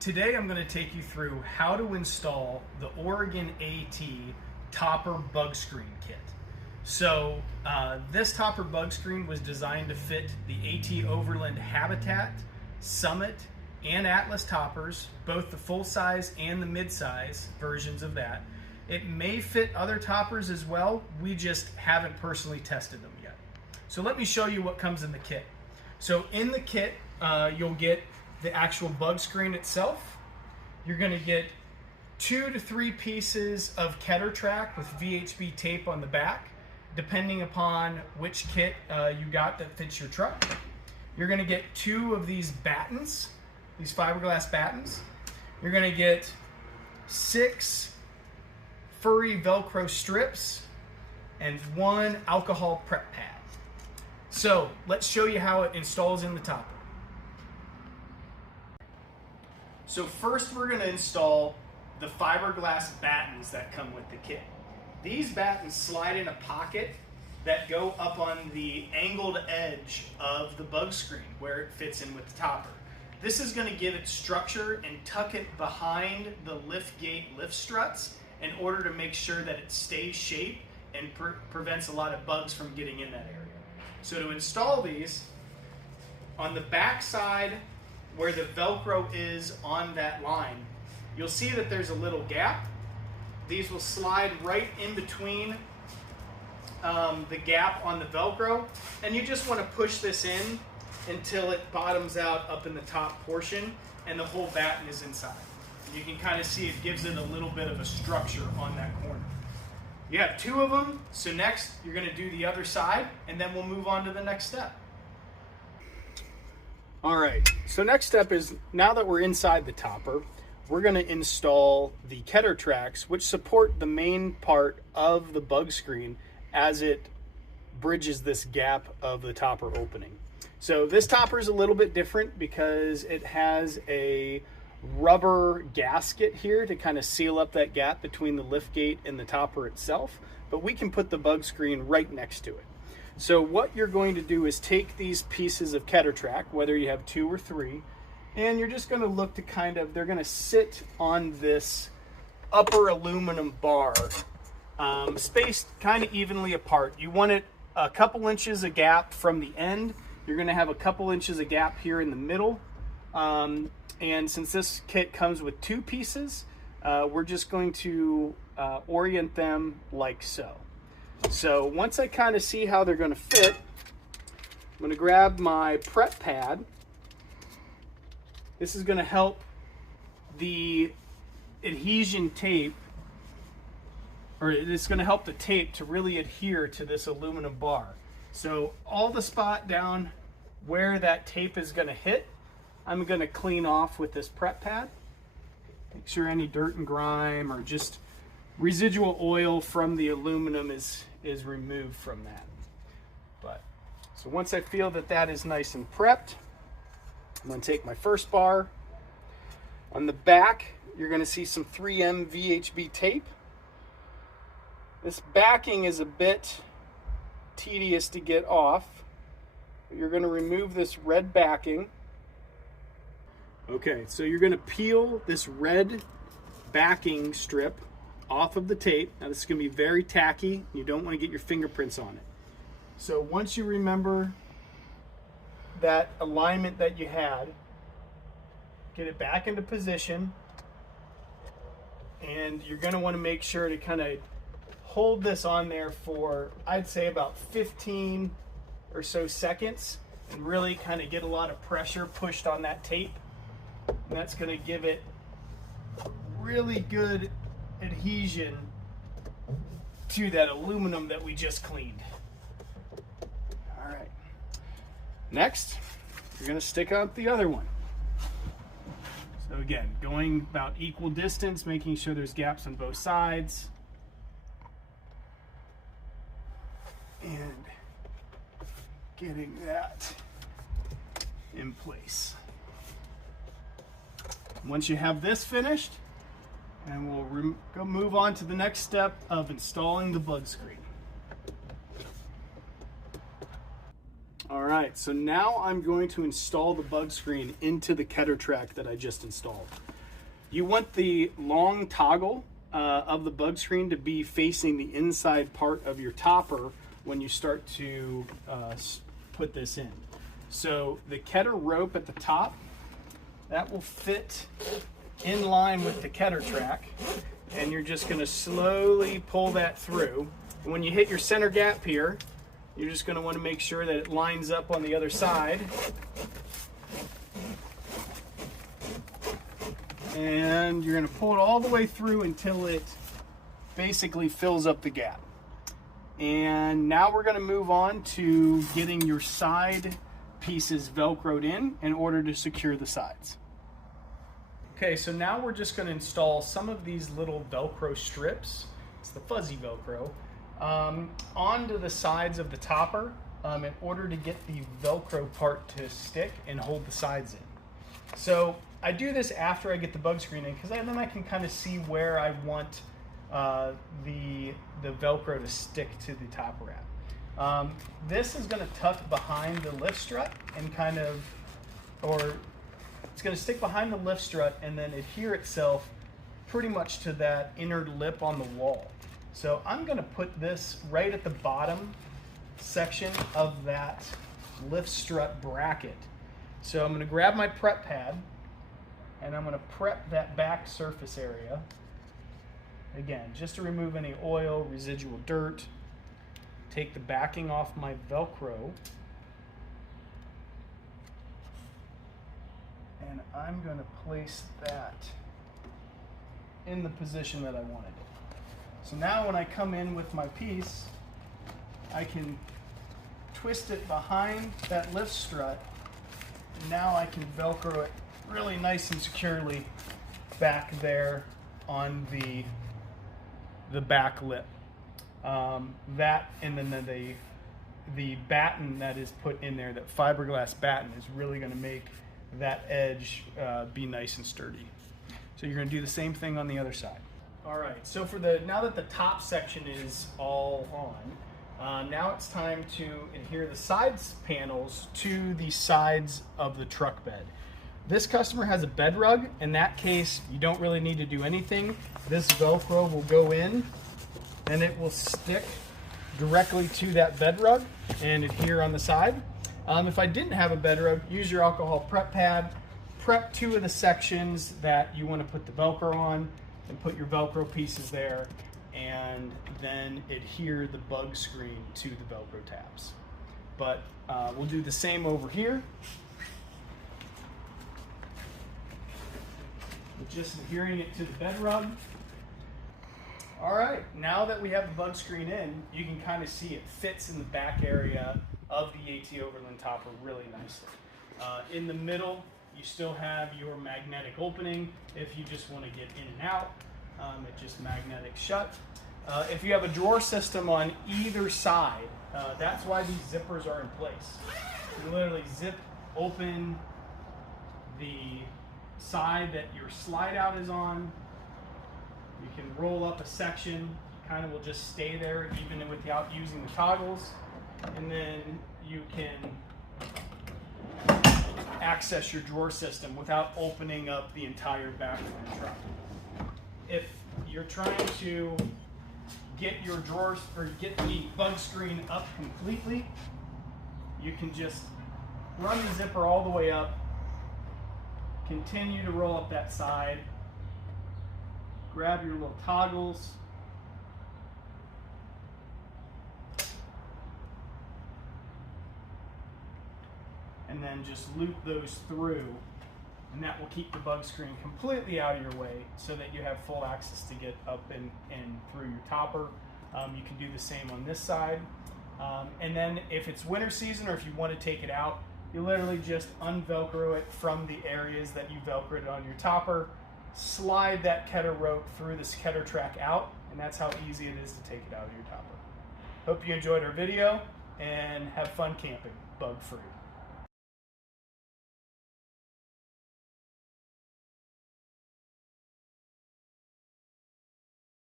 Today I'm going to take you through how to install the Oregon AT topper bug screen kit. So this topper bug screen was designed to fit the AT Overland Habitat, Summit, and Atlas toppers, both the full size and the mid-size versions of that. It may fit other toppers as well, we just haven't personally tested them yet. So let me show you what comes in the kit. So in the kit, you'll get the actual bug screen itself. You're going to get 2 to 3 pieces of ketter track with VHB tape on the back, depending upon which kit you got that fits your truck. You're going to get 2 of these battens, these fiberglass battens. You're going to get 6 furry Velcro strips and 1 alcohol prep pad. So let's show you how it installs in the topper. So first we're going to install the fiberglass battens that come with the kit. These battens slide in a pocket that go up on the angled edge of the bug screen where it fits in with the topper. This is going to give it structure and tuck it behind the lift gate lift struts in order to make sure that it stays shaped and prevents a lot of bugs from getting in that area. So to install these, on the back side where the Velcro is on that line, you'll see that there's a little gap. These will slide right in between the gap on the Velcro, and you just want to push this in until it bottoms out up in the top portion and the whole batten is inside. You can kind of see it gives it a little bit of a structure on that corner. You have 2 of them, so next you're going to do the other side and then we'll move on to the next step. Alright, so next step is, now that we're inside the topper, we're going to install the ketter tracks, which support the main part of the bug screen as it bridges this gap of the topper opening. So this topper is a little bit different because it has a rubber gasket here to kind of seal up that gap between the lift gate and the topper itself, but we can put the bug screen right next to it. So what you're going to do is take these pieces of ketter track, whether you have 2 or 3, and you're just going to look to they're going to sit on this upper aluminum bar, spaced kind of evenly apart. You want it a couple inches of gap from the end. You're going to have a couple inches of gap here in the middle. And since this kit comes with 2 pieces, we're just going to orient them like so. So once I kind of see how they're going to fit, I'm going to grab my prep pad. This is going to help the adhesion tape, or it's going to help the tape to really adhere to this aluminum bar. So all the spot down where that tape is going to hit, I'm going to clean off with this prep pad. Make sure any dirt and grime or just residual oil from the aluminum is removed from that. So once I feel that that is nice and prepped, I'm going to take my first bar. On the back, you're going to see some 3M VHB tape. This backing is a bit tedious to get off. You're going to remove this red backing. Okay, so you're going to peel this red backing strip off of the tape. Now this is going to be very tacky. You don't want to get your fingerprints on it. So once you remember that alignment that you had, get it back into position, and you're going to want to make sure to kind of hold this on there for, I'd say, about 15 or so seconds, and really kind of get a lot of pressure pushed on that tape. And that's going to give it really good adhesion to that aluminum that we just cleaned. All right. Next, you're going to stick out the other one. So again, going about equal distance, making sure there's gaps on both sides. And getting that in place. Once you have this finished, and we'll go move on to the next step of installing the bug screen. All right, so now I'm going to install the bug screen into the ketter track that I just installed. You want the long toggle of the bug screen to be facing the inside part of your topper when you start to put this in. So the ketter rope at the top, that will fit in line with the ketter track, and you're just going to slowly pull that through. And when you hit your center gap here, you're just going to want to make sure that it lines up on the other side. And you're going to pull it all the way through until it basically fills up the gap. And now we're going to move on to getting your side pieces Velcroed in order to secure the sides. Okay, so now we're just going to install some of these little Velcro strips. It's the fuzzy Velcro. Onto the sides of the topper in order to get the Velcro part to stick and hold the sides in. So I do this after I get the bug screen in, because then I can kind of see where I want the Velcro to stick to the topper at. This is going to tuck behind the lift strut and it's going to stick behind the lift strut and then adhere itself pretty much to that inner lip on the wall. So I'm going to put this right at the bottom section of that lift strut bracket. So I'm going to grab my prep pad and I'm going to prep that back surface area. Again, just to remove any oil, residual dirt. Take the backing off my Velcro. And I'm going to place that in the position that I wanted it. So now when I come in with my piece, I can twist it behind that lift strut. And now I can Velcro it really nice and securely back there on the back lip. That and then the batten that is put in there, that fiberglass batten, is really going to make that edge be nice and sturdy. So you're going to do the same thing on the other side. All right, so now that the top section is all on, now it's time to adhere the sides panels to the sides of the truck bed. This customer has a bed rug. In that case, you don't really need to do anything. This Velcro will go in and it will stick directly to that bed rug and adhere on the side. If I didn't have a bed rug, use your alcohol prep pad. Prep two of the sections that you want to put the Velcro on and put your Velcro pieces there, and then adhere the bug screen to the Velcro tabs. But we'll do the same over here. With just adhering it to the bed rug. All right, now that we have the bug screen in, you can kind of see it fits in the back area of the AT Overland topper really nicely. In the middle, you still have your magnetic opening if you just want to get in and out. It just magnetic shut. If you have a drawer system on either side, that's why these zippers are in place. You literally zip open the side that your slide out is on. You can roll up a section, kind of will just stay there even without using the toggles, and then you can access your drawer system without opening up the entire back of the truck. If you're trying to get your drawers or get the bug screen up completely, you can just run the zipper all the way up, continue to roll up that side, grab your little toggles, and then just loop those through, and that will keep the bug screen completely out of your way so that you have full access to get up and through your topper. You can do the same on this side. And then if it's winter season or if you want to take it out, you literally just unvelcro it from the areas that you velcroed on your topper, slide that ketter rope through this ketter track out, and that's how easy it is to take it out of your topper. Hope you enjoyed our video and have fun camping bug free.